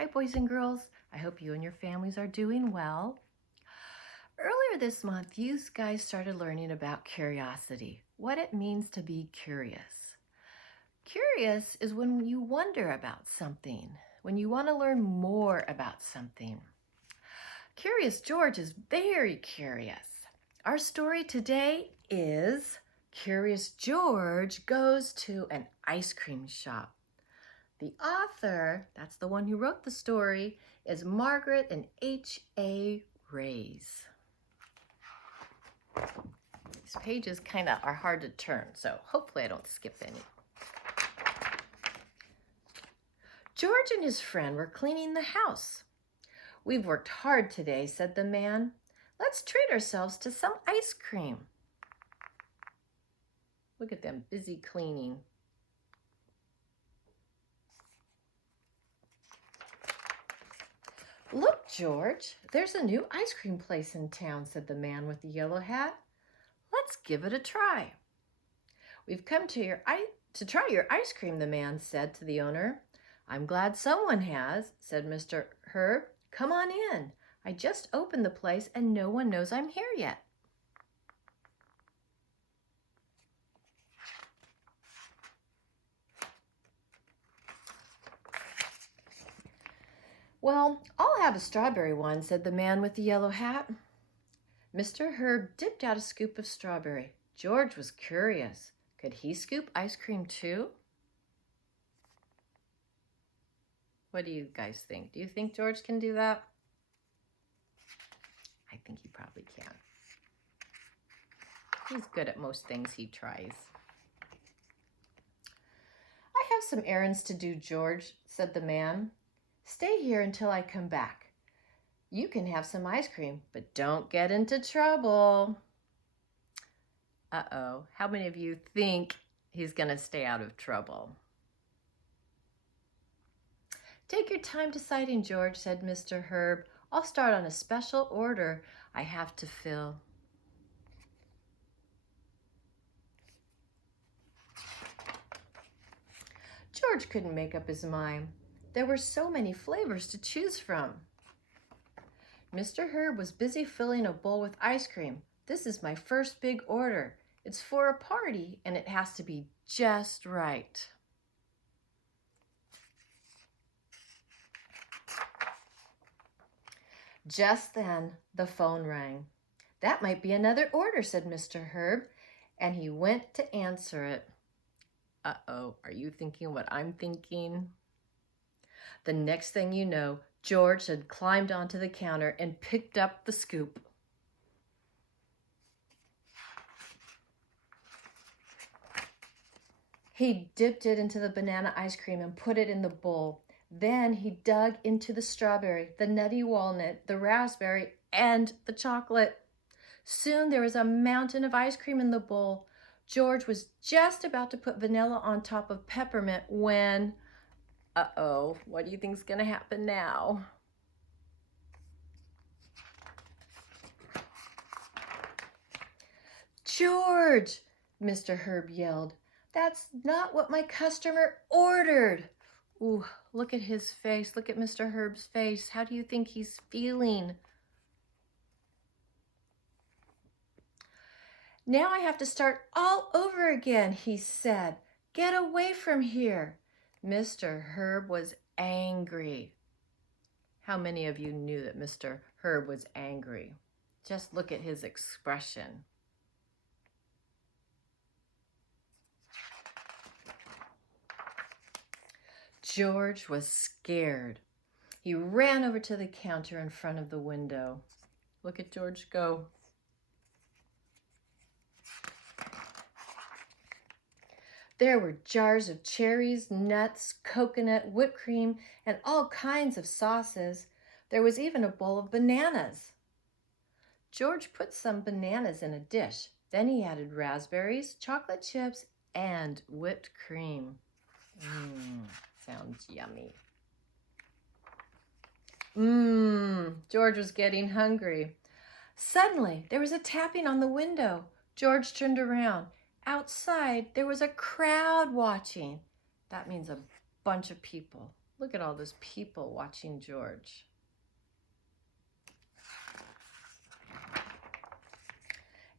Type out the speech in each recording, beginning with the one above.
Hi, boys and girls. I hope you and your families are doing well. Earlier this month, you guys started learning about curiosity, what it means to be curious. Curious is when you wonder about something, when you want to learn more about something. Curious George is very curious. Our story today is Curious George goes to an ice cream shop. The author, that's the one who wrote the story, is Margaret and H.A. Rays. These pages kind of are hard to turn, so hopefully I don't skip any. George and his friend were cleaning the house. "We've worked hard today," said the man. "Let's treat ourselves to some ice cream." Look at them busy cleaning. "Look, George, there's a new ice cream place in town," said the man with the yellow hat. "Let's give it a try." "We've come to try your ice cream," the man said to the owner. "I'm glad someone has," said Mr. Herb. "Come on in. I just opened the place and no one knows I'm here yet." "Well, I'll have a strawberry one," said the man with the yellow hat. Mr. Herb dipped out a scoop of strawberry. George was curious. Could he scoop ice cream too? What do you guys think? Do you think George can do that? I think he probably can. He's good at most things he tries. "I have some errands to do, George," said the man. "Stay here until I come back. You can have some ice cream, but don't get into trouble." Uh-oh, how many of you think he's gonna stay out of trouble? "Take your time deciding, George," said Mr. Herb. "I'll start on a special order I have to fill." George couldn't make up his mind. There were so many flavors to choose from. Mr. Herb was busy filling a bowl with ice cream. "This is my first big order. It's for a party and it has to be just right." Just then, the phone rang. "That might be another order," said Mr. Herb, and he went to answer it. Uh-oh, are you thinking what I'm thinking? The next thing you know, George had climbed onto the counter and picked up the scoop. He dipped it into the banana ice cream and put it in the bowl. Then he dug into the strawberry, the nutty walnut, the raspberry, and the chocolate. Soon there was a mountain of ice cream in the bowl. George was just about to put vanilla on top of peppermint when, uh-oh, what do you think's gonna happen now? "George!" Mr. Herb yelled. "That's not what my customer ordered." Ooh, look at his face. Look at Mr. Herb's face. How do you think he's feeling? "Now I have to start all over again," he said. "Get away from here." Mr. Herb was angry. How many of you knew that Mr. Herb was angry? Just look at his expression. George was scared. He ran over to the counter in front of the window. Look at George go. There were jars of cherries, nuts, coconut, whipped cream, and all kinds of sauces. There was even a bowl of bananas. George put some bananas in a dish. Then he added raspberries, chocolate chips, and whipped cream. Sounds yummy. George was getting hungry. Suddenly, there was a tapping on the window. George turned around. Outside, there was a crowd watching. That means a bunch of people. Look at all those people watching George.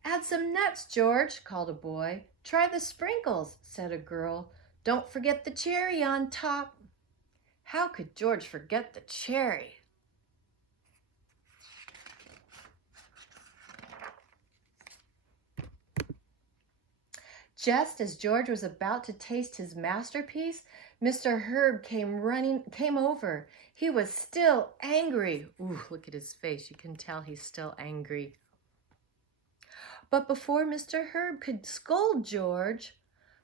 Add some nuts, George, called a boy. Try the sprinkles, said a girl. Don't forget the cherry on top. How could George forget the cherry? Just as George was about to taste his masterpiece, Mr. Herb came over. He was still angry. Ooh, look at his face. You can tell he's still angry. But before Mr. Herb could scold George,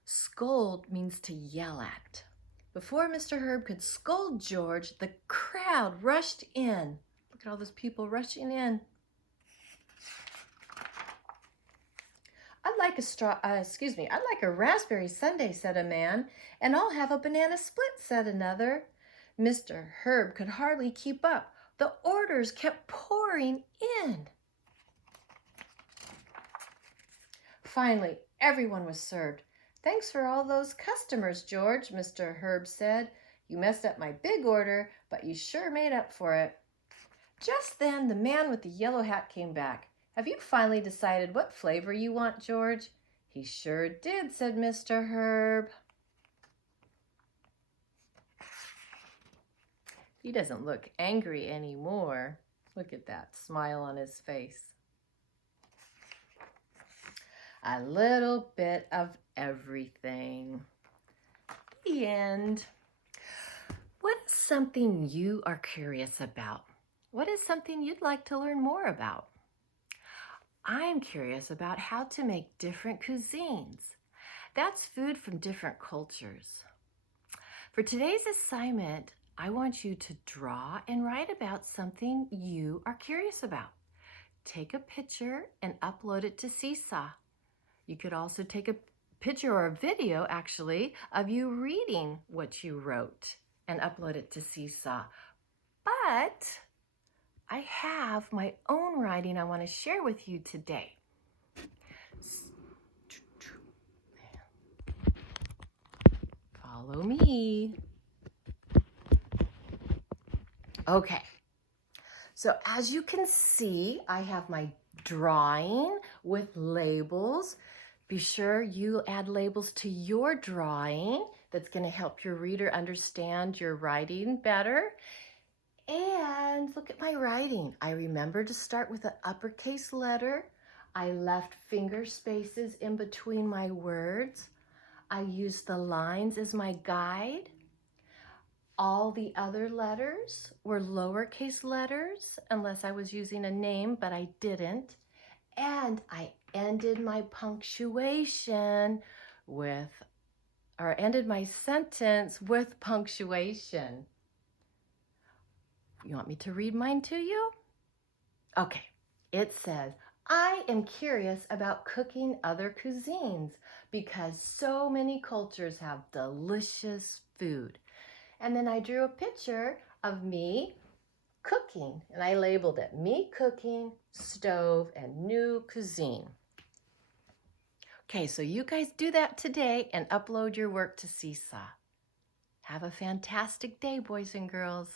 scold means to yell at. Before Mr. Herb could scold George, the crowd rushed in. Look at all those people rushing in. I'd like a raspberry sundae, said a man, and I'll have a banana split, said another. Mr. Herb could hardly keep up. The orders kept pouring in. Finally, everyone was served. Thanks for all those customers, George, Mr. Herb said. You messed up my big order, but you sure made up for it. Just then, the man with the yellow hat came back. Have you finally decided what flavor you want, George? He sure did, said Mr. Herb. He doesn't look angry anymore. Look at that smile on his face. A little bit of everything. The end. What is something you are curious about? What is something you'd like to learn more about? I'm curious about how to make different cuisines. That's food from different cultures. For today's assignment, I want you to draw and write about something you are curious about. Take a picture and upload it to Seesaw. You could also take a picture or a video, actually, of you reading what you wrote and upload it to Seesaw. But I have my own writing I want to share with you today. Follow me. Okay, so as you can see, I have my drawing with labels. Be sure you add labels to your drawing. That's going to help your reader understand your writing better. And look at my writing. I remember to start with an uppercase letter. I left finger spaces in between my words. I used the lines as my guide. All the other letters were lowercase letters, unless I was using a name, but I didn't. And I ended my punctuation ended my sentence with punctuation. You want me to read mine to you? Okay, it says, I am curious about cooking other cuisines because so many cultures have delicious food. And then I drew a picture of me cooking, and I labeled it me cooking, stove, and new cuisine. Okay, so you guys do that today and upload your work to Seesaw. Have a fantastic day, boys and girls.